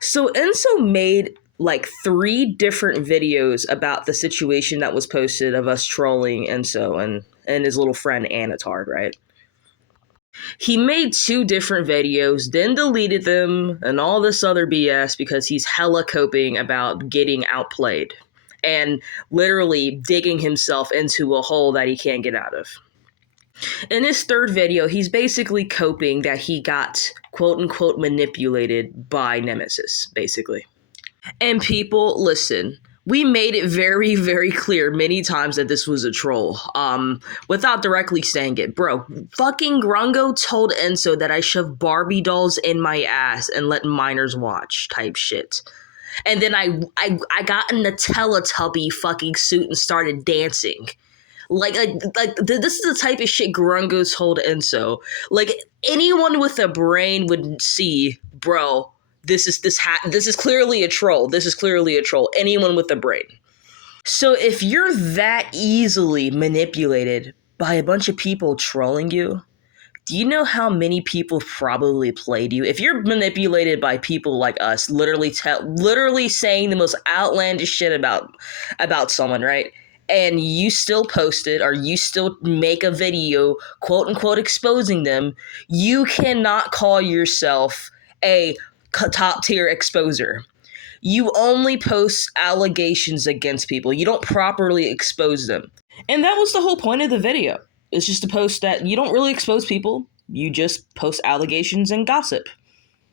So Enzo made like three different videos about the situation that was posted of us trolling Enzo and his little friend Anatard, right? He made two different videos, then deleted them and all this other BS because he's hella coping about getting outplayed and literally digging himself into a hole that he can't get out of. In his third video, he's basically coping that he got quote unquote manipulated by Nemesis, basically. And people, listen, we made it very, very clear many times that this was a troll. Without directly saying it, bro. Fucking Grungo told Enzo that I shove Barbie dolls in my ass and let minors watch, type shit. And then I got in the Teletubby fucking suit and started dancing. This is the type of shit Grungo told Enzo. Like anyone with a brain would see, bro. This is clearly a troll. This is clearly a troll. Anyone with a brain. So if you're that easily manipulated by a bunch of people trolling you, do you know how many people probably played you? If you're manipulated by people like us, literally saying the most outlandish shit about someone, right? And you still post it or you still make a video, quote unquote, exposing them, you cannot call yourself a top tier exposer. You only post allegations against people. You don't properly expose them. And that was the whole point of the video. It's just to post that you don't really expose people. You just post allegations and gossip.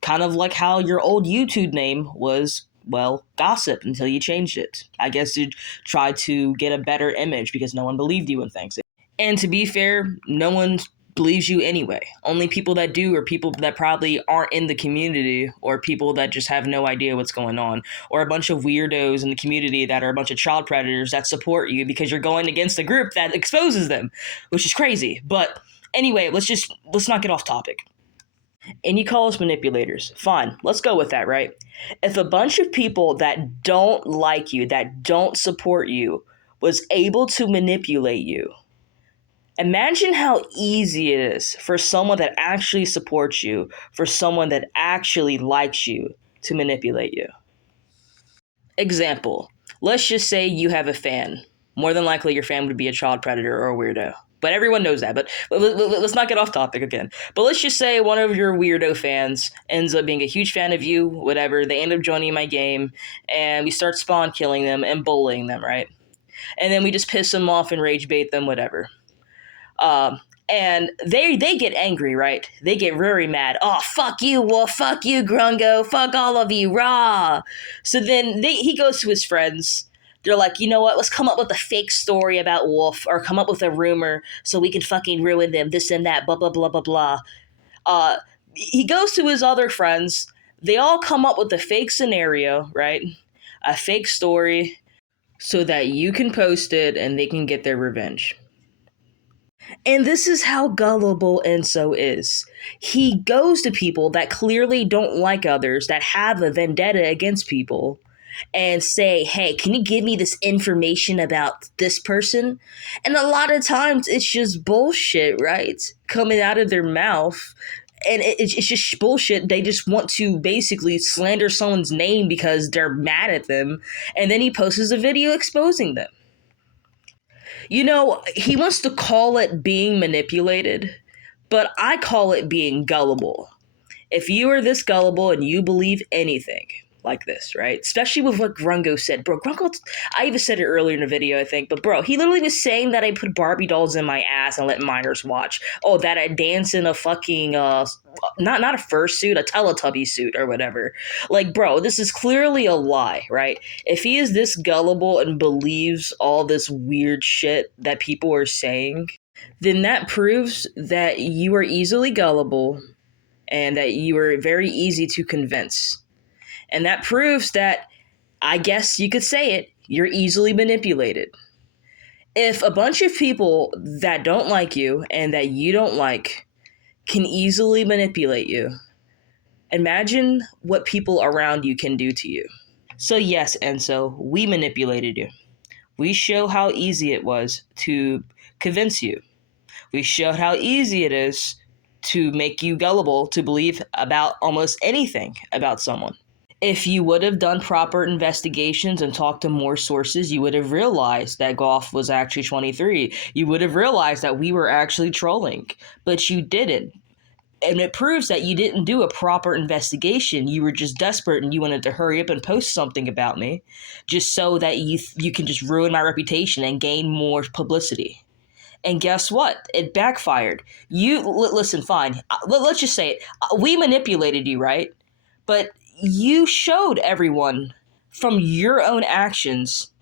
Kind of like how your old YouTube name was, well, Gossip until you changed it. I guess you tried to get a better image because no one believed you and things. And to be fair, no one believes you anyway. Only people that do are people that probably aren't in the community or people that just have no idea what's going on or a bunch of weirdos in the community that are a bunch of child predators that support you because you're going against a group that exposes them, which is crazy. But anyway, let's not get off topic. And you call us manipulators. Fine, let's go with that, right? If a bunch of people that don't like you, that don't support you, was able to manipulate you, imagine how easy it is for someone that actually supports you, for someone that actually likes you, to manipulate you. Example, let's just say you have a fan. More than likely, your fan would be a child predator or a weirdo. But everyone knows that. But let's not get off topic again. But let's just say one of your weirdo fans ends up being a huge fan of you, whatever. They end up joining my game, and we start spawn killing them and bullying them, right? And then we just piss them off and rage bait them, whatever. And they get angry, right? They get very mad. Oh, fuck you, Wolf. Fuck you, Grungo. Fuck all of you, rah. So then he goes to his friends. They're like, you know what? Let's come up with a fake story about Wolf or come up with a rumor so we can fucking ruin them, this and that, blah, blah, blah, blah, blah. He goes to his other friends. They all come up with a fake scenario, right? A fake story so that you can post it and they can get their revenge. And this is how gullible Enzo is. He goes to people that clearly don't like others, that have a vendetta against people, and say, hey, can you give me this information about this person? And a lot of times it's just bullshit, right? Coming out of their mouth. And it's just bullshit. They just want to basically slander someone's name because they're mad at them. And then he posts a video exposing them. You know, he wants to call it being manipulated, but I call it being gullible. If you are this gullible and you believe anything like this, right? Especially with what Grungo said. Bro, Grungo, I even said it earlier in the video, I think, but bro, he literally was saying that I put Barbie dolls in my ass and let minors watch. Oh, that I dance in a fucking, not a fursuit, a Teletubby suit or whatever. Like, bro, this is clearly a lie, right? If he is this gullible and believes all this weird shit that people are saying, then that proves that you are easily gullible and that you are very easy to convince. And that proves that, I guess you could say it, you're easily manipulated. If a bunch of people that don't like you and that you don't like can easily manipulate you, imagine what people around you can do to you. So yes, Enzo, we manipulated you. We show how easy it was to convince you. We showed how easy it is to make you gullible to believe about almost anything about someone. If you would have done proper investigations and talked to more sources, you would have realized that golf was actually 23. You would have realized that we were actually trolling, but you didn't. And it proves that you didn't do a proper investigation. You were just desperate and you wanted to hurry up and post something about me just so that you can just ruin my reputation and gain more publicity. And guess what? It backfired. Listen, fine. Let's just say it. We manipulated you, right? But you showed everyone from your own actions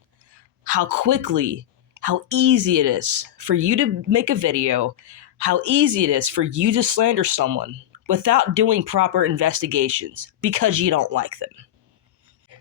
how quickly, how easy it is for you to make a video, how easy it is for you to slander someone without doing proper investigations because you don't like them.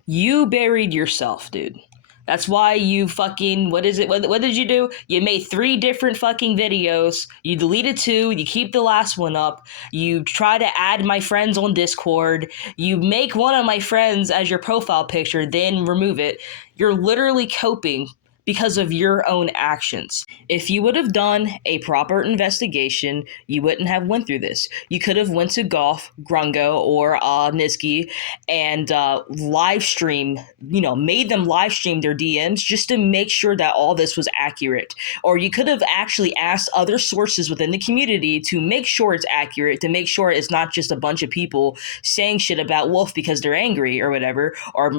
You buried yourself, dude. That's why you fucking, what is it? What did you do? You made 3 different fucking videos. You deleted 2. You keep the last one up. You try to add my friends on Discord. You make one of my friends as your profile picture, then remove it. You're literally coping because of your own actions. If you would have done a proper investigation, you wouldn't have went through this. You could have went to Golf, Grungo, or Niski and live stream, made them live stream their DMs just to make sure that all this was accurate. Or you could have actually asked other sources within the community to make sure it's accurate, to make sure it's not just a bunch of people saying shit about Wolf because they're angry or whatever, or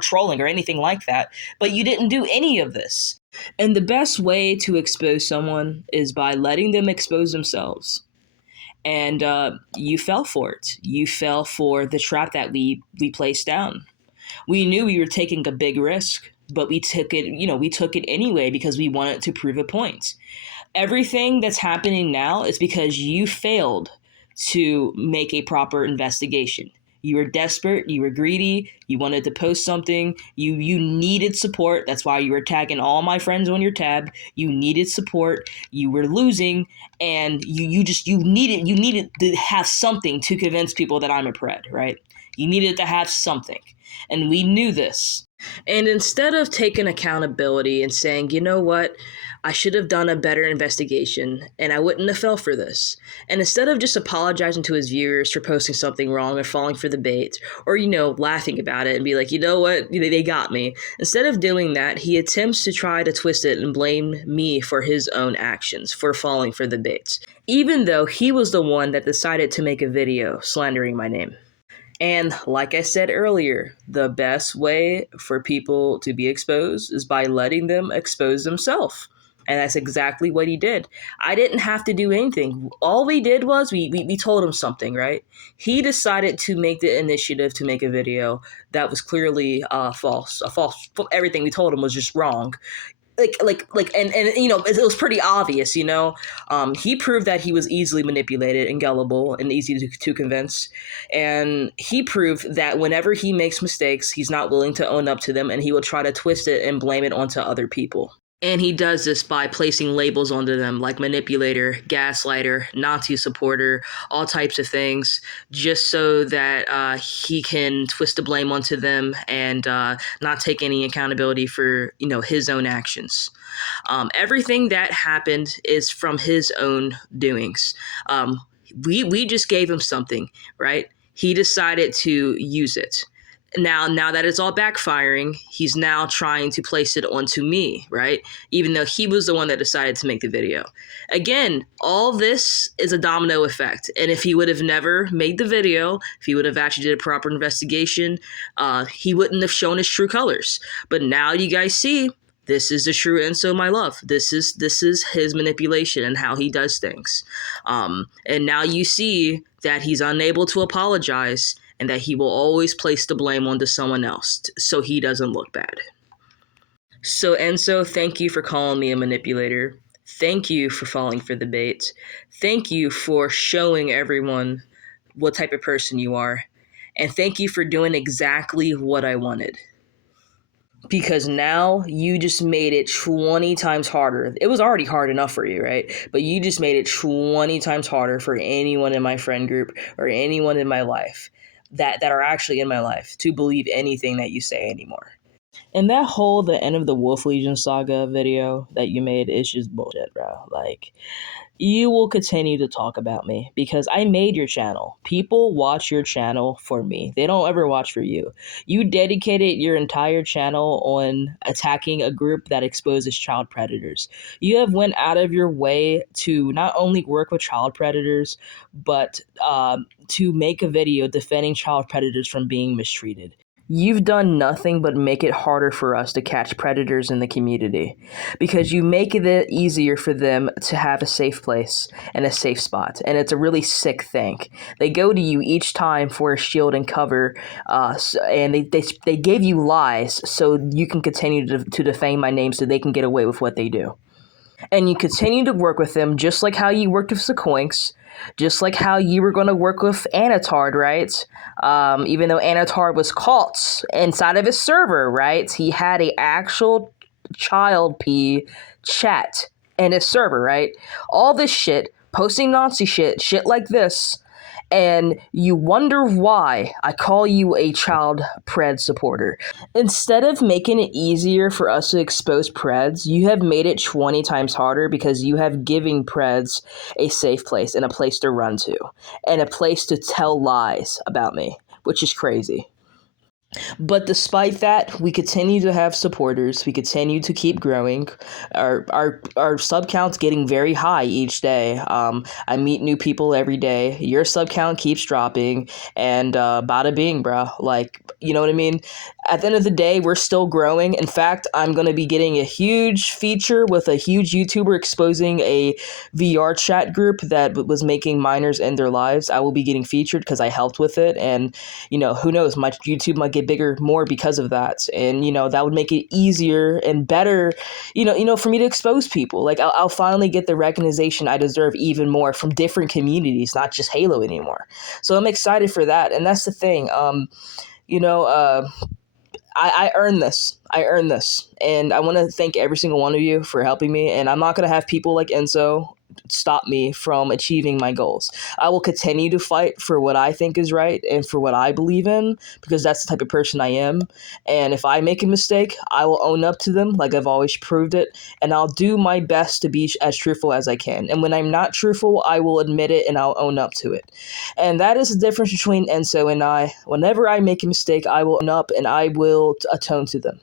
trolling or anything like that. But you didn't do any of this. And the best way to expose someone is by letting them expose themselves. And you fell for it. You fell for the trap that we placed down. We knew we were taking a big risk, but we took it. We took it anyway because we wanted to prove a point. Everything that's happening now is because you failed to make a proper investigation. You were desperate, you were greedy, you wanted to post something, you needed support. That's why you were tagging all my friends on your tab. You needed support, you were losing, and you needed to have something to convince people that I'm a pred, right? You needed to have something. And we knew this. And instead of taking accountability and saying, you know what, I should have done a better investigation and I wouldn't have fell for this. And instead of just apologizing to his viewers for posting something wrong or falling for the bait or, laughing about it and be like, you know what, they got me. Instead of doing that, he attempts to try to twist it and blame me for his own actions, for falling for the bait, even though he was the one that decided to make a video slandering my name. And like I said earlier, the best way for people to be exposed is by letting them expose themselves. And that's exactly what he did. I didn't have to do anything. All we did was we told him something, right? He decided to make the initiative to make a video that was clearly false. Everything we told him was just wrong. And it was pretty obvious. He proved that he was easily manipulated and gullible and easy to convince, and he proved that whenever he makes mistakes, he's not willing to own up to them, and he will try to twist it and blame it onto other people. And he does this by placing labels onto them like manipulator, gaslighter, Nazi supporter, all types of things, just so that he can twist the blame onto them and not take any accountability for, his own actions. Everything that happened is from his own doings. We just gave him something, right? He decided to use it. Now that it's all backfiring, he's now trying to place it onto me, right? Even though he was the one that decided to make the video. Again, all this is a domino effect. And if he would have never made the video, if he would have actually did a proper investigation, he wouldn't have shown his true colors. But now you guys see, this is the true ensomylove. This is his manipulation and how he does things. And now you see that he's unable to apologize and that he will always place the blame onto someone else so he doesn't look bad. So Enso, thank you for calling me a manipulator. Thank you for falling for the bait. Thank you for showing everyone what type of person you are. And thank you for doing exactly what I wanted. Because now you just made it 20 times harder. It was already hard enough for you, right? But you just made it 20 times harder for anyone in my friend group or anyone in my life that are actually in my life to believe anything that you say anymore. And that whole the end of the Wolf Legion saga video that you made is just bullshit, bro. Like, you will continue to talk about me because I made your channel. People watch your channel for me. They don't ever watch for you. You dedicated your entire channel on attacking a group that exposes child predators. You have went out of your way to not only work with child predators, but to make a video defending child predators from being mistreated. You've done nothing but make it harder for us to catch predators in the community because you make it easier for them to have a safe place and a safe spot. And it's a really sick thing. They go to you each time for a shield and cover, and they give you lies so you can continue to defame my name so they can get away with what they do. And you continue to work with them just like how you worked with Sequoinks, just like how you were going to work with Anatard, right? Even though Anatard was caught inside of his server, right? He had a actual child P chat in his server, right? All this shit, posting Nazi shit like this, and you wonder why I call you a child pred supporter. Instead of making it easier for us to expose preds, you have made it 20 times harder because you have given preds a safe place and a place to run to and a place to tell lies about me, which is crazy. But despite that, we continue to have supporters. We continue to keep growing. Our sub count's getting very high each day. I meet new people every day. Your sub count keeps dropping, and bada bing, bro. Like, you know what I mean? At the end of the day, we're still growing. In fact, I'm gonna be getting a huge feature with a huge YouTuber exposing a VR chat group that was making minors end their lives. I will be getting featured because I helped with it, and who knows, my YouTube might get bigger more because of that. And, that would make it easier and better, for me to expose people. Like, I'll finally get the recognition I deserve even more from different communities, not just Halo anymore. So I'm excited for that. And that's the thing. You know, uh, I earned this. I earned this. And I want to thank every single one of you for helping me. And I'm not going to have people like Enzo stop me from achieving my goals. I will continue to fight for what I think is right and for what I believe in because that's the type of person I am. And if I make a mistake, I will own up to them like I've always proved it. And I'll do my best to be as truthful as I can. And when I'm not truthful, I will admit it and I'll own up to it. And that is the difference between Enzo and I. Whenever I make a mistake, I will own up and I will atone to them.